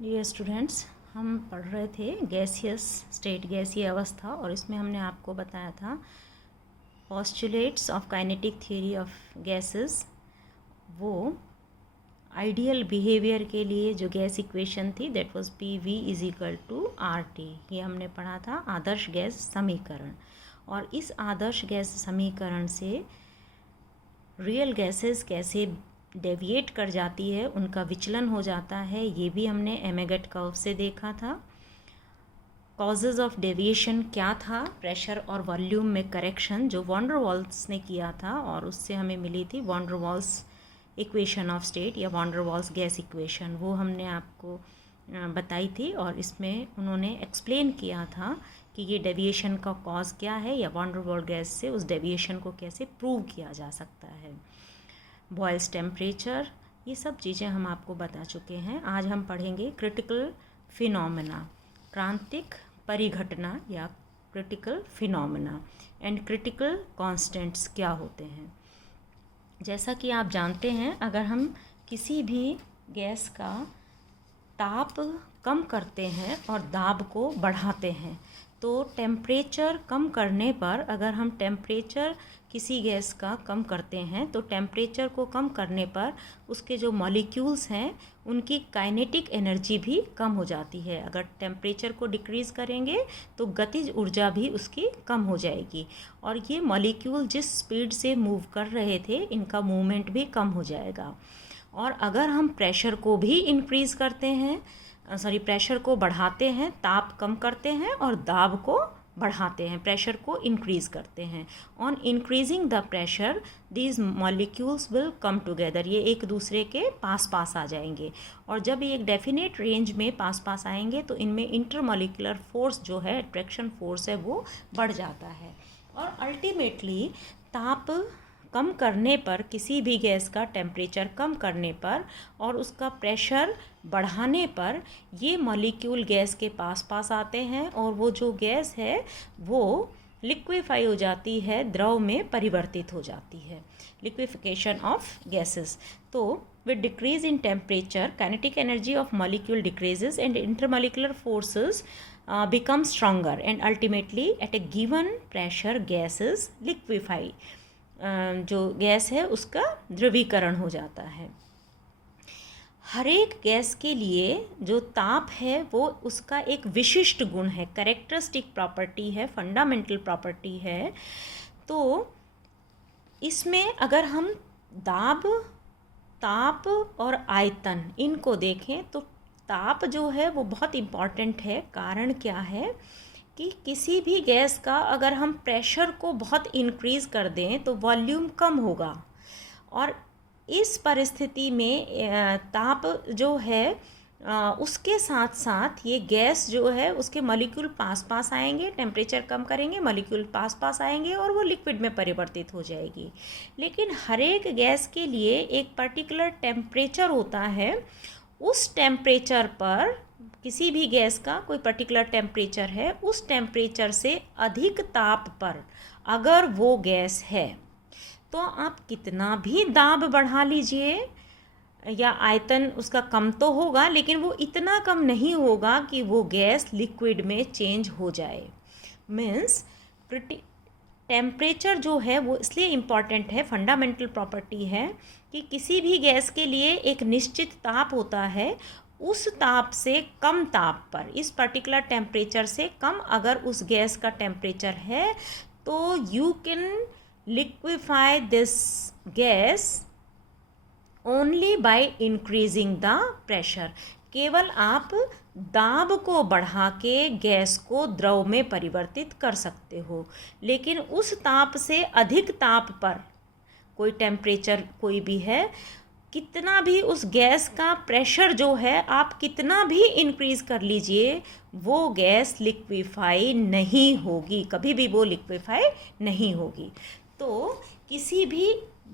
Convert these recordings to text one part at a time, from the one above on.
Dear students, हम पढ़ रहे थे गैसियस स्टेट, गैसीय अवस्था, और इसमें हमने आपको बताया था postulates of kinetic theory of gases. वो आइडियल बिहेवियर के लिए जो गैस इक्वेशन थी दैट वाज PV = RT, ये हमने पढ़ा था आदर्श गैस समीकरण। और इस आदर्श गैस समीकरण से रियल गैसेस कैसे डेविएट कर जाती है, उनका विचलन हो जाता है, ये भी हमने एमेगेट कर्व से देखा था। कॉजेज ऑफ डेविएशन क्या था, प्रेशर और वॉल्यूम में करेक्शन जो वॉन डर वाल्स ने किया था, और उससे हमें मिली थी von der Waals equation of state या von der Waals gas equation, वो हमने आपको बताई थी। और इसमें उन्होंने एक्सप्लेन किया था कि ये डेविएशन का कॉज क्या है, या वॉन डर वाल्स गैस से उस डेविएशन को कैसे प्रूव किया जा सकता है। बॉयल्स टेम्परेचर, ये सब चीज़ें हम आपको बता चुके हैं। आज हम पढ़ेंगे क्रिटिकल फिनोमेना, क्रांतिक परिघटना या critical phenomena, and critical constants क्या होते हैं। जैसा कि आप जानते हैं, अगर हम किसी भी गैस का ताप कम करते हैं और दाब को बढ़ाते हैं, तो टेम्परेचर कम करने पर, अगर हम टेम्परेचर किसी गैस का कम करते हैं तो टेम्परेचर को कम करने पर उसके जो मॉलिक्यूल्स हैं उनकी काइनेटिक एनर्जी भी कम हो जाती है। अगर टेम्परेचर को डिक्रीज़ करेंगे तो गतिज ऊर्जा भी उसकी कम हो जाएगी, और ये मॉलिक्यूल जिस स्पीड से मूव कर रहे थे इनका मूवमेंट भी कम हो जाएगा। और अगर हम प्रेशर को भी इंक्रीज़ करते हैं, प्रेशर को बढ़ाते हैं, ताप कम करते हैं और दाब को बढ़ाते हैं, प्रेशर को इंक्रीज़ करते हैं, on increasing the pressure these molecules will come together, ये एक दूसरे के पास पास आ जाएंगे। और जब ये एक डेफिनेट रेंज में पास पास आएंगे तो इनमें इंटरमॉलिक्यूलर फोर्स जो है, अट्रैक्शन फोर्स है, वो बढ़ जाता है। और अल्टीमेटली ताप कम करने पर, किसी भी गैस का टेम्परेचर कम करने पर और उसका प्रेशर बढ़ाने पर, ये मॉलिक्यूल गैस के पास पास आते हैं और वो जो गैस है वो लिक्विफाई हो जाती है, द्रव में परिवर्तित हो जाती है, लिक्विफिकेशन ऑफ गैसेस। तो with decrease in temperature kinetic energy of molecule decreases and intermolecular forces become stronger, and ultimately at a given pressure gases liquefy, जो गैस है उसका द्रवीकरण हो जाता है। हर एक गैस के लिए जो ताप है वो उसका एक विशिष्ट गुण है, कैरेक्टरिस्टिक प्रॉपर्टी है, फंडामेंटल प्रॉपर्टी है। तो इसमें अगर हम दाब, ताप और आयतन इनको देखें तो ताप जो है वो बहुत इम्पॉर्टेंट है। कारण क्या है कि किसी भी गैस का अगर हम प्रेशर को बहुत इंक्रीज़ कर दें तो वॉल्यूम कम होगा, और इस परिस्थिति में ताप जो है उसके साथ साथ ये गैस जो है उसके मॉलिक्यूल पास पास आएंगे, टेम्परेचर कम करेंगे, मॉलिक्यूल पास पास आएंगे और वो लिक्विड में परिवर्तित हो जाएगी। लेकिन हर एक गैस के लिए एक पर्टिकुलर टेम्परेचर होता है, उस टेम्परेचर पर, किसी भी गैस का कोई पर्टिकुलर टेम्परेचर है, उस टेम्परेचर से अधिक ताप पर अगर वो गैस है तो आप कितना भी दाब बढ़ा लीजिए या आयतन उसका कम तो होगा, लेकिन वो इतना कम नहीं होगा कि वो गैस लिक्विड में चेंज हो जाए। मीन्स टेम्परेचर जो है वो इसलिए इम्पॉर्टेंट है, फंडामेंटल प्रॉपर्टी है कि किसी भी गैस के लिए एक निश्चित ताप होता है, उस ताप से कम ताप पर, इस पर्टिकुलर टेम्परेचर से कम अगर उस गैस का टेम्परेचर है तो you can liquefy this gas only by increasing the pressure. केवल आप दाब को बढ़ा के गैस को द्रव में परिवर्तित कर सकते हो, लेकिन उस ताप से अधिक ताप पर, कोई टेम्परेचर कोई भी है, कितना भी उस गैस का प्रेशर जो है आप कितना भी इंक्रीज़ कर लीजिए, वो गैस लिक्विफाई नहीं होगी, कभी भी वो लिक्विफाई नहीं होगी। तो किसी भी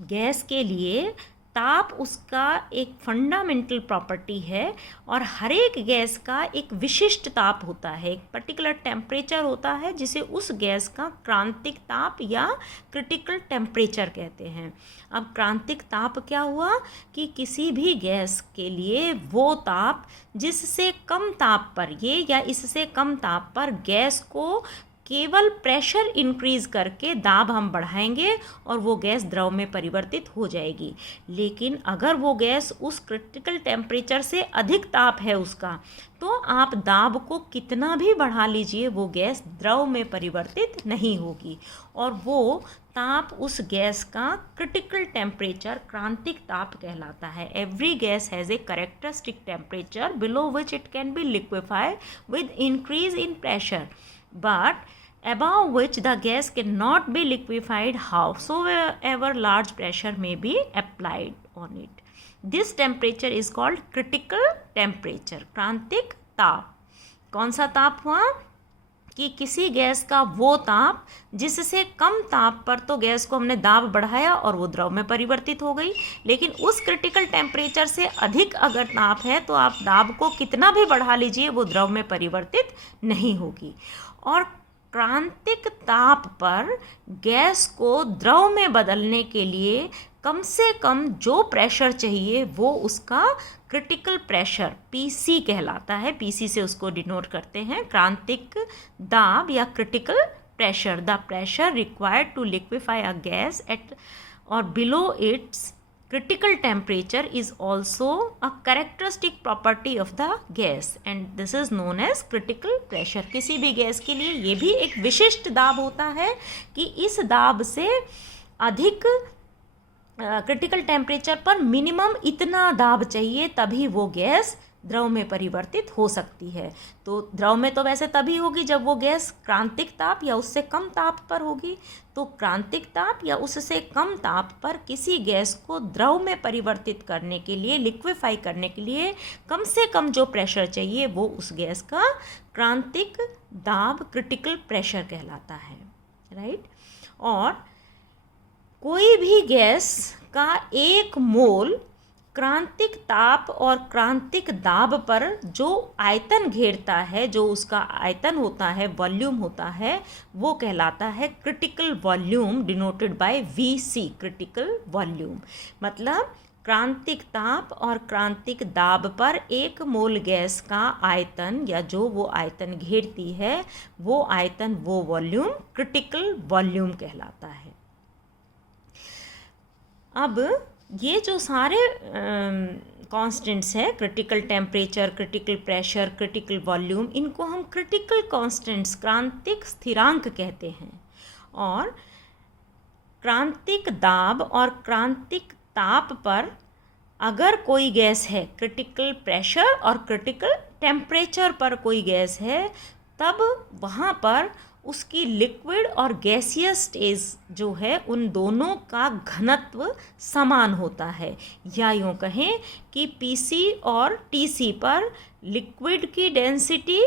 गैस के लिए ताप उसका एक फंडामेंटल प्रॉपर्टी है और हर एक गैस का एक विशिष्ट ताप होता है, एक पर्टिकुलर टेम्परेचर होता है जिसे उस गैस का क्रांतिक ताप या क्रिटिकल टेम्परेचर कहते हैं। अब क्रांतिक ताप क्या हुआ कि किसी भी गैस के लिए वो ताप जिससे कम ताप पर, ये या इससे कम ताप पर गैस को केवल प्रेशर इंक्रीज करके दाब हम बढ़ाएंगे और वो गैस द्रव में परिवर्तित हो जाएगी। लेकिन अगर वो गैस उस क्रिटिकल टेम्परेचर से अधिक ताप है उसका, तो आप दाब को कितना भी बढ़ा लीजिए वो गैस द्रव में परिवर्तित नहीं होगी और वो ताप उस गैस का क्रिटिकल टेम्परेचर क्रांतिक ताप कहलाता है। Every gas has a characteristic temperature below which it can be liquefy with increase in pressure, but above which the gas cannot be liquefied howsoever large pressure may be applied on it. This temperature is called critical temperature, क्रांतिक ताप। कौन सा ताप हुआ कि किसी gas का वो ताप जिससे कम ताप पर तो गैस को हमने दाब बढ़ाया और वो द्रव में परिवर्तित हो गई, लेकिन उस क्रिटिकल टेम्परेचर से अधिक अगर ताप है तो आप दाब को कितना भी बढ़ा लीजिए वो द्रव में परिवर्तित नहीं होगी। और क्रांतिक ताप पर गैस को द्रव में बदलने के लिए कम से कम जो प्रेशर चाहिए वो उसका क्रिटिकल प्रेशर पीसी कहलाता है। पीसी से उसको डिनोट करते हैं, क्रांतिक दाब या critical pressure, the pressure required to liquefy a gas at or below its critical temperature is also a characteristic property of the gas and this is known as critical pressure। किसी भी gas के लिए ये भी एक विशिष्ट दाब होता है कि इस दाब से अधिक क्रिटिकल टेम्परेचर पर मिनिमम इतना दाब चाहिए तभी वो गैस द्रव में परिवर्तित हो सकती है। तो द्रव में तो वैसे तभी होगी जब वो गैस क्रांतिक ताप या उससे कम ताप पर होगी। तो क्रांतिक ताप या उससे कम ताप पर किसी गैस को द्रव में परिवर्तित करने के लिए, लिक्विफाई करने के लिए कम से कम जो प्रेशर चाहिए वो उस गैस का क्रांतिक दाब, क्रिटिकल प्रेशर कहलाता है, राइट। और कोई भी गैस का एक मोल क्रांतिक ताप और क्रांतिक दाब पर जो आयतन घेरता है, जो उसका आयतन होता है, वॉल्यूम होता है, वो कहलाता है critical volume, denoted by Vc, critical volume. मतलब क्रांतिक ताप और क्रांतिक दाब पर एक मोल गैस का आयतन या जो वो आयतन घेरती है वो आयतन, वो वॉल्यूम क्रिटिकल वॉल्यूम कहलाता है। अब ये जो सारे कांस्टेंट्स है, critical temperature, critical pressure, critical volume, इनको हम क्रिटिकल कांस्टेंट्स, क्रांतिक स्थिरांक कहते हैं। और क्रांतिक दाब और क्रांतिक ताप पर अगर कोई गैस है, क्रिटिकल प्रेशर और क्रिटिकल टेम्परेचर पर कोई गैस है, तब वहाँ पर उसकी लिक्विड और गैसियस स्टेज जो है उन दोनों का घनत्व समान होता है। या यूँ कहें कि Pc और Tc पर लिक्विड की डेंसिटी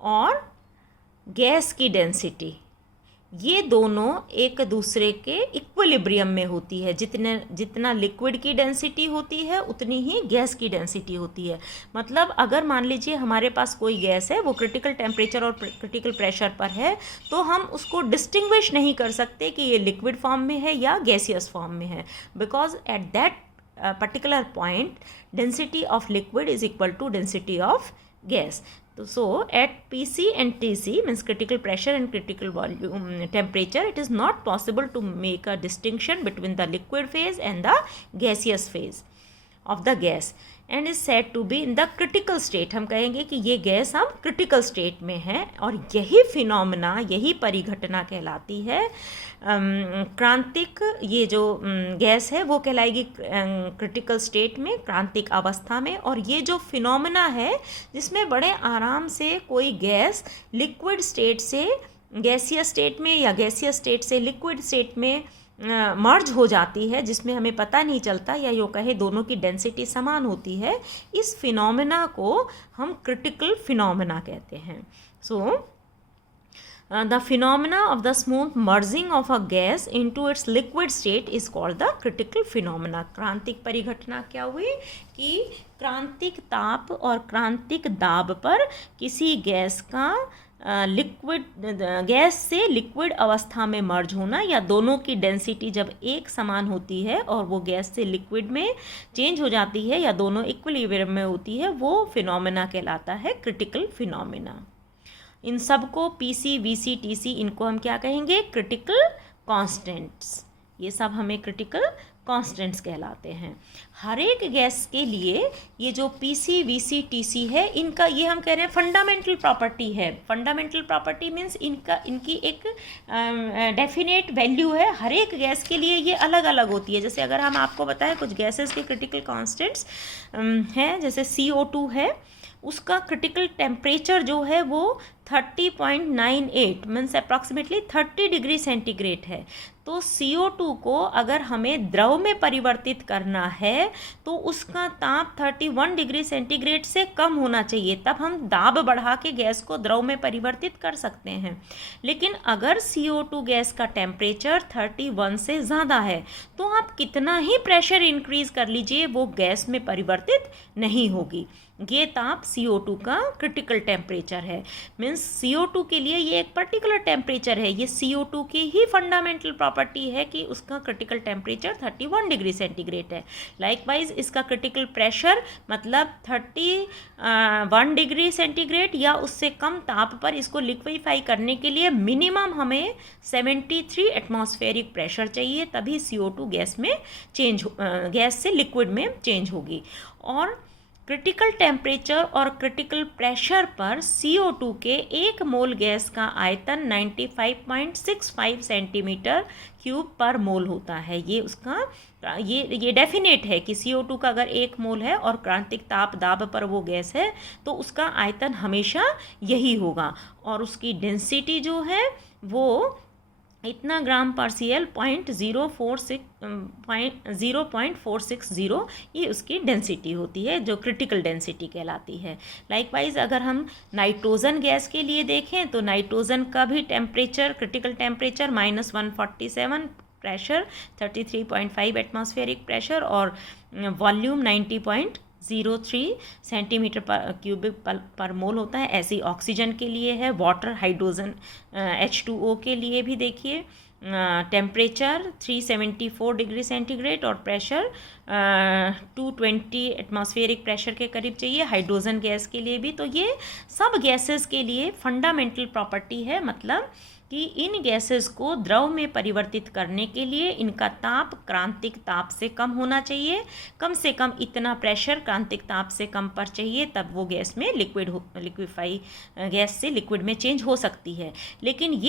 और गैस की डेंसिटी ये दोनों एक दूसरे के इक्विलिब्रियम में होती है। जितना लिक्विड की डेंसिटी होती है उतनी ही गैस की डेंसिटी होती है। मतलब अगर मान लीजिए हमारे पास कोई गैस है, वो क्रिटिकल टेम्परेचर और क्रिटिकल प्रेशर पर है, तो हम उसको डिस्टिंग्विश नहीं कर सकते कि ये लिक्विड फॉर्म में है या गैसियस फॉर्म में है, because at that particular point density of liquid is equal to density of gas. So at Pc and Tc means critical pressure and critical volume temperature, it is not possible to make a distinction between the liquid phase and the gaseous phase of the gas and is said to be in the critical state। हम कहेंगे कि ये gas हम critical state में है और यही phenomena, यही परिघटना कहलाती है क्रांतिक। ये जो गैस है वो कहलाएगी क्रिटिकल स्टेट में, क्रांतिक अवस्था में। और ये जो फिनोमेना है जिसमें बड़े आराम से कोई गैस लिक्विड स्टेट से गैसियस स्टेट में या गैसियस स्टेट से लिक्विड स्टेट में मर्ज हो जाती है, जिसमें हमें पता नहीं चलता, या यूँ कहे दोनों की डेंसिटी समान होती है, इस फिनोमेना को हम क्रिटिकल फिनोमेना कहते हैं। So the phenomena of the smooth merging of a gas into its liquid state is called the critical phenomena. क्रांतिक परिघटना क्या हुई कि क्रांतिक ताप और क्रांतिक दाब पर किसी गैस का लिक्विड गैस से लिक्विड अवस्था में मर्ज होना, या दोनों की डेंसिटी जब एक समान होती है और वो गैस से लिक्विड में चेंज हो जाती है या दोनों इक्विलिब्रियम में होती है, वो फिनोमेना कहलाता है क्रिटिकल फिनोमेना। इन सब को पीसी, वीसी, टीसी, इनको हम क्या कहेंगे? Critical constants. ये सब हमें क्रिटिकल कांस्टेंट्स कहलाते हैं। हर एक गैस के लिए ये जो पीसी, वीसी, टीसी है, इनका ये हम कह रहे हैं फंडामेंटल प्रॉपर्टी है। फंडामेंटल प्रॉपर्टी मीन्स इनकी एक डेफिनेट वैल्यू है। हर एक गैस के लिए ये अलग अलग होती है। जैसे अगर हम आपको बताएं कुछ गैसेस के क्रिटिकल कांस्टेंट्स हैं, जैसे CO2 है, उसका क्रिटिकल टेम्परेचर जो है वो 30.98 मीन्स अप्रॉक्सीमेटली 30 डिग्री सेंटीग्रेड है। तो CO2 को अगर हमें द्रव में परिवर्तित करना है तो उसका ताप 31 डिग्री सेंटीग्रेड से कम होना चाहिए, तब हम दाब बढ़ा के गैस को द्रव में परिवर्तित कर सकते हैं। लेकिन अगर CO2 गैस का टेम्परेचर 31 से ज़्यादा है तो आप कितना ही प्रेशर इंक्रीज कर लीजिए, वो गैस में परिवर्तित नहीं होगी। ये ताप CO2 का क्रिटिकल टेम्परेचर है। मीन्स CO2 के लिए ये एक पर्टिकुलर टेम्परेचर है। ये CO2 की ही फंडामेंटल प्रॉपर्टी है कि उसका क्रिटिकल टेम्परेचर 31 डिग्री सेंटीग्रेड है। लाइकवाइज इसका क्रिटिकल प्रेशर मतलब 31 डिग्री सेंटीग्रेड या उससे कम ताप पर इसको लिक्विफाई करने के लिए मिनिमम हमें 73 एटमॉस्फेरिक प्रेशर चाहिए, तभी CO2 गैस से लिक्विड में चेंज होगी। और क्रिटिकल टेम्परेचर और क्रिटिकल प्रेशर पर CO2 के 1 मोल गैस का आयतन 95.65 सेंटीमीटर क्यूब पर मोल होता है। ये उसका ये डेफिनेट है कि CO2 का अगर 1 मोल है और क्रांतिक ताप दाब पर वो गैस है तो उसका आयतन हमेशा यही होगा, और उसकी डेंसिटी जो है वो इतना ग्राम पर CL 0.460 ये उसकी डेंसिटी होती है, जो क्रिटिकल डेंसिटी कहलाती है। लाइकवाइज अगर हम नाइट्रोजन गैस के लिए देखें तो नाइट्रोजन का भी temperature, critical temperature -147, pressure 33.5 atmospheric pressure और वॉल्यूम 90.03 सेंटीमीटर पर क्यूबिक पर मोल होता है। ऐसे ही ऑक्सीजन के लिए है, वाटर, हाइड्रोजन H2O के लिए भी देखिए टेम्परेचर 374 डिग्री सेंटीग्रेड और प्रेशर 220 एटमॉस्फेरिक प्रेशर के करीब चाहिए हाइड्रोजन गैस के लिए भी। तो ये सब गैसेस के लिए फंडामेंटल प्रॉपर्टी है, मतलब कि इन गैसेस को द्रव में परिवर्तित करने के लिए इनका ताप क्रांतिक ताप से कम होना चाहिए। कम से कम इतना प्रेशर क्रांतिक ताप से कम पर चाहिए, तब वो गैस में लिक्विफाई गैस से लिक्विड में चेंज हो सकती है। लेकिन इन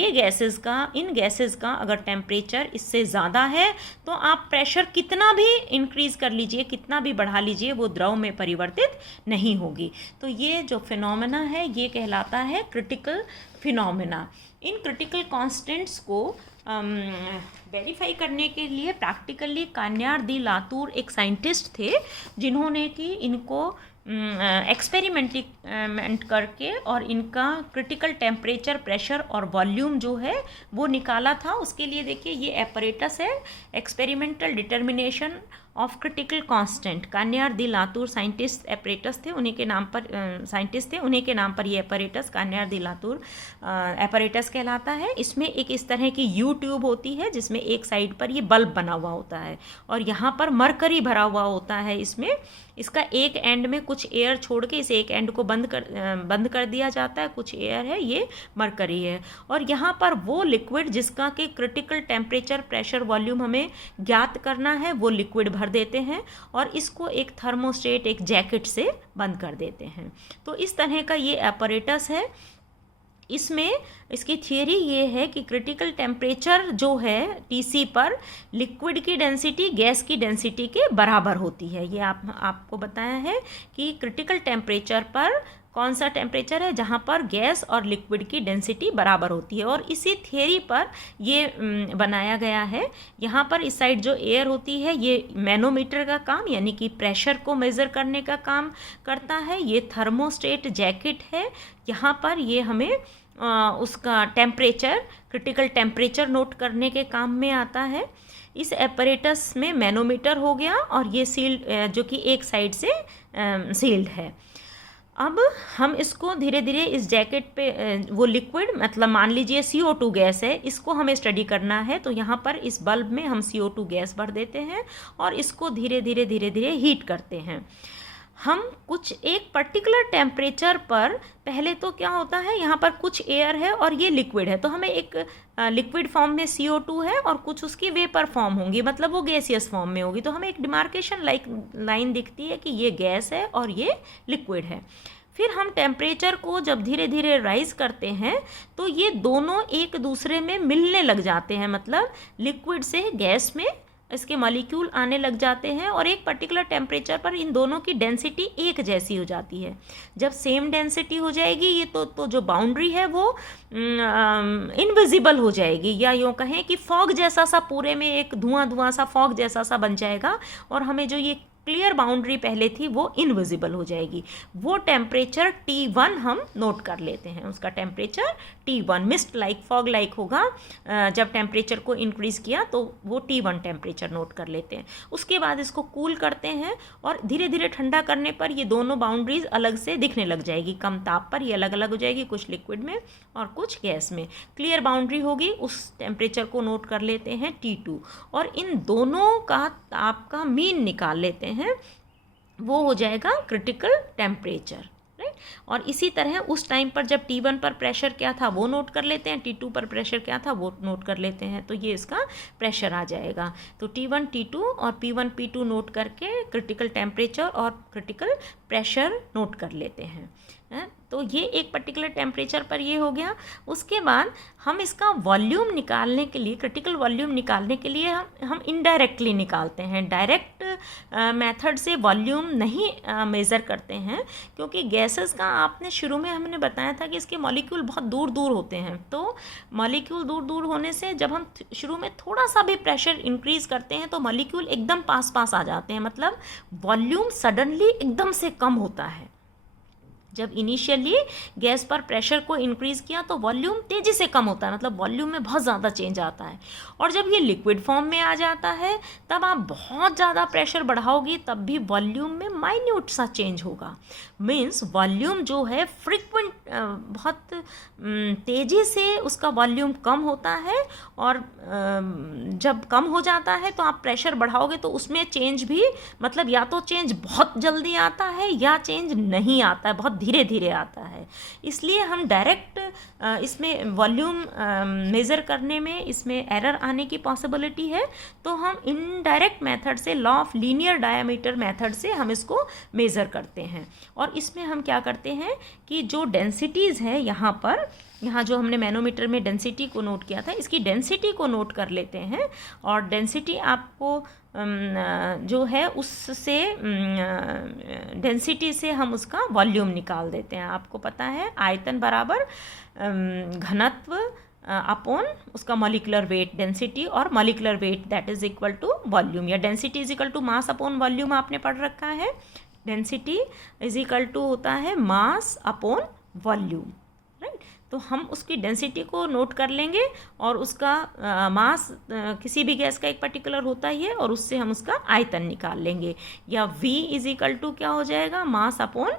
गैसेस का अगर टेम्परेचर इससे ज़्यादा है तो आप प्रेशर कितना भी इंक्रीज़ कर लीजिए, कितना भी बढ़ा लीजिए, वो द्रव में परिवर्तित नहीं होगी। तो ये जो फिनोमेना है ये कहलाता है critical phenomena. In critical constants को वेरीफाई करने के लिए प्रैक्टिकली कान्यार दी लातूर एक साइंटिस्ट थे, जिन्होंने कि इनको एक्सपेरिमेंट करके और इनका क्रिटिकल टेम्परेचर, प्रेशर और वॉल्यूम जो है वो निकाला था। उसके लिए देखिए ये एपरेटस है, experimental determination of critical constant. Cagniard de la Tour scientist apparatus थे, उन्हीं के नाम पर साइंटिस्ट थे, उन्हीं के नाम पर ये एपरेटस कान्यार दी लातूर एपरेटस कहलाता है। इसमें एक इस तरह की यू ट्यूब होती है जिसमें एक साइड पर ये बल्ब बना हुआ होता है और यहाँ पर मरकरी भरा हुआ होता है। इसमें इसका एक एंड में कुछ एयर छोड़ के इस एक एंड को बंद कर दिया जाता है, कुछ एयर है, ये मरकरी है। और यहाँ पर वो लिक्विड जिसका कि क्रिटिकल टेम्परेचर, प्रेशर, वॉल्यूम हमें ज्ञात करना है, वो लिक्विड भर देते हैं और इसको एक थर्मोस्टेट, एक जैकेट से बंद कर देते हैं। तो इस तरह का ये एपरेटस है। इसमें इसकी थियरी ये है कि क्रिटिकल टेम्परेचर जो है TC पर लिक्विड की डेंसिटी गैस की डेंसिटी के बराबर होती है। ये आपको बताया है कि क्रिटिकल टेम्परेचर पर कौन सा टेम्परेचर है जहाँ पर गैस और लिक्विड की डेंसिटी बराबर होती है, और इसी थियरी पर ये बनाया गया है। यहाँ पर इस साइड जो एयर होती है ये मैनोमीटर का काम यानी कि प्रेशर को मेज़र करने का काम करता है। ये थर्मोस्टेट जैकेट है, यहाँ पर ये हमें उसका टेम्परेचर, क्रिटिकल टेम्परेचर नोट करने के काम में आता है। इस एपरेटस में मैनोमीटर हो गया और ये सील्ड, जो कि एक साइड से सील्ड है। अब हम इसको धीरे धीरे इस जैकेट पे वो लिक्विड, मतलब मान लीजिए CO2 गैस है, इसको हमें स्टडी करना है, तो यहाँ पर इस बल्ब में हम CO2 गैस भर देते हैं और इसको धीरे धीरे हीट करते हैं। हम कुछ एक पर्टिकुलर टेम्परेचर पर, पहले तो क्या होता है, यहाँ पर कुछ एयर है और ये लिक्विड है, तो हमें एक लिक्विड फॉर्म में CO2 है और कुछ उसकी वेपर फॉर्म होंगी, मतलब वो गैसियस फॉर्म में होगी, तो हमें एक डिमार्केशन लाइन दिखती है कि ये गैस है और ये लिक्विड है। फिर हम टेम्परेचर को जब धीरे धीरे राइज करते हैं तो ये दोनों एक दूसरे में मिलने लग जाते हैं, मतलब लिक्विड से गैस में इसके मॉलिक्यूल आने लग जाते हैं और एक पर्टिकुलर टेम्परेचर पर इन दोनों की डेंसिटी एक जैसी हो जाती है। जब सेम डेंसिटी हो जाएगी ये तो जो बाउंड्री है वो इनविजिबल हो जाएगी, या यूँ कहें कि फॉग जैसा सा, पूरे में एक धुआं सा फॉग जैसा सा बन जाएगा और हमें जो ये क्लियर बाउंड्री पहले थी वो इनविजिबल हो जाएगी। वो टेम्परेचर T1 हम नोट कर लेते हैं, उसका temperature T1 mist like, fog like होगा। जब टेम्परेचर को इंक्रीज़ किया तो वो T1 टेम्परेचर नोट कर लेते हैं। उसके बाद इसको कूल करते हैं और धीरे धीरे ठंडा करने पर ये दोनों बाउंड्रीज अलग से दिखने लग जाएगी। कम ताप पर ये अलग अलग हो जाएगी, कुछ लिक्विड में और कुछ गैस में। क्लियर बाउंड्री होगी, उस टेम्परेचर को नोट कर लेते हैं T2 और इन दोनों का ताप का मीन निकाल लेते हैं, वो हो जाएगा क्रिटिकल टेम्परेचर, राइट। और इसी तरह उस टाइम पर जब T1 पर प्रेशर क्या था वो नोट कर लेते हैं, T2 पर प्रेशर क्या था वो नोट कर लेते हैं, तो ये इसका प्रेशर आ जाएगा। तो T1 T2 और P1 P2 नोट करके क्रिटिकल टेम्परेचर और क्रिटिकल प्रेशर नोट कर लेते हैं। तो ये एक पर्टिकुलर टेम्परेचर पर ये हो गया। उसके बाद हम इसका वॉल्यूम निकालने के लिए, क्रिटिकल वॉल्यूम निकालने के लिए हम इनडायरेक्टली निकालते हैं। डायरेक्ट मेथड से वॉल्यूम नहीं मेज़र करते हैं, क्योंकि गैसेस का आपने शुरू में हमने बताया था कि इसके मॉलिक्यूल बहुत दूर दूर होते हैं। तो मॉलिक्यूल दूर दूर होने से जब हम शुरू में थोड़ा सा भी प्रेशर इंक्रीज़ करते हैं तो मॉलिक्यूल एकदम पास पास आ जाते हैं, मतलब वॉल्यूम सडनली एकदम से कम होता है। जब इनिशियली गैस पर प्रेशर को इंक्रीज़ किया तो वॉल्यूम तेज़ी से कम होता है, मतलब वॉल्यूम में बहुत ज़्यादा चेंज आता है। और जब ये लिक्विड फॉर्म में आ जाता है तब आप बहुत ज़्यादा प्रेशर बढ़ाओगी तब भी वॉल्यूम में माइन्यूट सा चेंज होगा। मीन्स वॉल्यूम जो है फ्रीक्वेंट, बहुत तेज़ी से उसका वॉल्यूम कम होता है, और जब कम हो जाता है तो आप प्रेशर बढ़ाओगे तो उसमें चेंज भी, मतलब या तो चेंज बहुत जल्दी आता है या चेंज नहीं आता है, बहुत धीरे धीरे आता है। इसलिए हम डायरेक्ट इसमें वॉल्यूम मेज़र करने में इसमें एरर आने की पॉसिबिलिटी है, तो हम इनडायरेक्ट मेथड से, law of linear diameter method से हम इसको मेज़र करते हैं। और इसमें हम क्या करते हैं कि जो डेंसिटीज़ है यहाँ जो हमने मैनोमीटर में डेंसिटी को नोट किया था, इसकी डेंसिटी को नोट कर लेते हैं। और डेंसिटी आपको जो है उससे, डेंसिटी से हम उसका वॉल्यूम निकाल देते हैं। आपको पता है आयतन बराबर घनत्व अपॉन उसका मॉलिक्यूलर वेट, डेंसिटी और molecular weight that is equal to volume, या density is equal to mass upon volume आपने पढ़ रखा है। डेंसिटी इज इक्वल टू होता है मास अपॉन वॉल्यूम, राइट। तो हम उसकी डेंसिटी को नोट कर लेंगे और उसका मास किसी भी गैस का एक पर्टिकुलर होता ही है, और उससे हम उसका आयतन निकाल लेंगे, या V इज इक्वल टू क्या हो जाएगा, मास अपॉन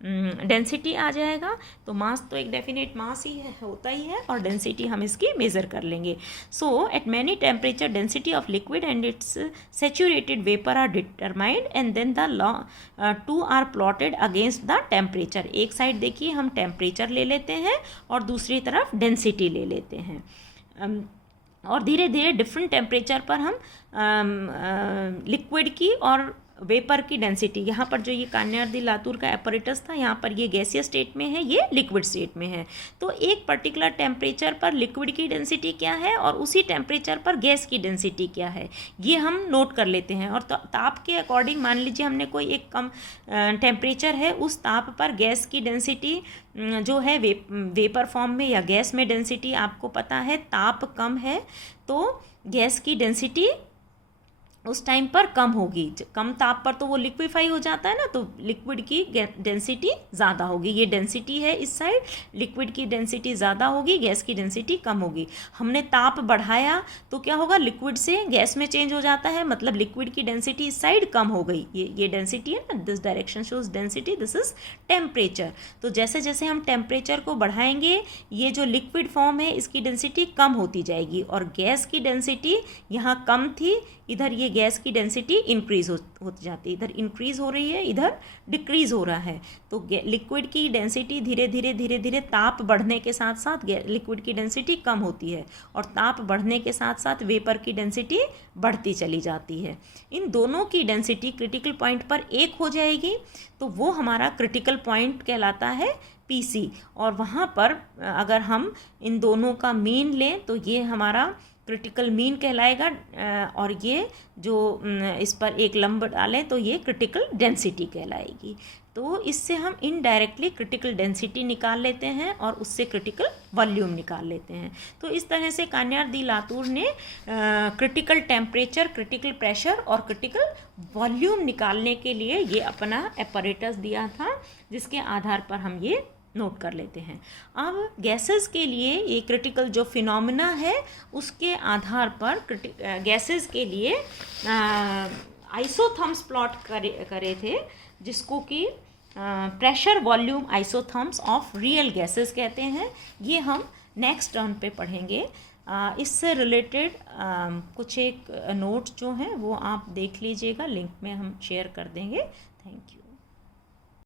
डेंसिटी आ जाएगा। तो मास तो एक डेफिनेट मास ही है, होता ही है, और डेंसिटी हम इसकी मेज़र कर लेंगे। So at many temperature density of liquid and its saturated vapour are determined and then the two are plotted against the temperature. एक साइड देखिए हम टेम्परेचर ले लेते हैं और दूसरी तरफ डेंसिटी ले लेते हैं, और धीरे धीरे डिफरेंट टेम्परेचर पर हम लिक्विड की और वेपर की डेंसिटी, यहाँ पर जो ये कान्यार दी लातूर का एपरेटस था, यहाँ पर ये गैसियस स्टेट में है, ये लिक्विड स्टेट में है। तो एक पर्टिकुलर टेम्परेचर पर लिक्विड की डेंसिटी क्या है और उसी टेम्परेचर पर गैस की डेंसिटी क्या है, ये हम नोट कर लेते हैं। और ताप के अकॉर्डिंग मान लीजिए हमने कोई एक कम टेम्परेचर है, उस ताप पर गैस की डेंसिटी जो है वेपर फॉर्म में या गैस में डेंसिटी, आपको पता है ताप कम है तो गैस की डेंसिटी उस टाइम पर कम होगी। कम ताप पर तो वो लिक्विफाई हो जाता है ना, तो लिक्विड की डेंसिटी ज़्यादा होगी। ये डेंसिटी है इस साइड, लिक्विड की डेंसिटी ज़्यादा होगी, गैस की डेंसिटी कम होगी। हमने ताप बढ़ाया तो क्या होगा, लिक्विड से गैस में चेंज हो जाता है, मतलब लिक्विड की डेंसिटी इस साइड कम हो गई। ये डेंसिटी है ना, this direction shows density, this is temperature. तो जैसे जैसे हम टेम्परेचर को बढ़ाएंगे, ये जो लिक्विड फॉर्म है इसकी डेंसिटी कम होती जाएगी, और गैस की डेंसिटी यहाँ कम थी, इधर ये गैस की डेंसिटी इंक्रीज होती जाती है, इधर इंक्रीज हो रही है, इधर डिक्रीज हो रहा है। तो लिक्विड की डेंसिटी धीरे धीरे धीरे धीरे ताप बढ़ने के साथ साथ लिक्विड की डेंसिटी कम होती है, और ताप बढ़ने के साथ साथ वेपर की डेंसिटी बढ़ती चली जाती है। इन दोनों की डेंसिटी क्रिटिकल पॉइंट पर एक हो जाएगी, तो वो हमारा क्रिटिकल पॉइंट कहलाता है PC। और वहाँ पर अगर हम इन दोनों का मीन लें तो ये हमारा क्रिटिकल मीन कहलाएगा, और ये जो इस पर एक लंब डालें तो ये क्रिटिकल डेंसिटी कहलाएगी। तो इससे हम इनडायरेक्टली क्रिटिकल डेंसिटी निकाल लेते हैं और उससे क्रिटिकल वॉल्यूम निकाल लेते हैं। तो इस तरह से कान्याड दी लातूर ने क्रिटिकल टेम्परेचर, क्रिटिकल प्रेशर और क्रिटिकल वॉल्यूम निकालने के लिए ये अपना एपरेटस दिया था, जिसके आधार पर हम ये नोट कर लेते हैं। अब गैसेस के लिए ये क्रिटिकल जो फिनोमिना है उसके आधार पर गैसेस के लिए आइसोथर्म्स प्लॉट करे थे, जिसको कि pressure volume isotherms of real gases कहते हैं। ये हम नेक्स्ट टर्न पे पढ़ेंगे। इससे रिलेटेड कुछ एक नोट्स जो हैं वो आप देख लीजिएगा, लिंक में हम शेयर कर देंगे। Thank you.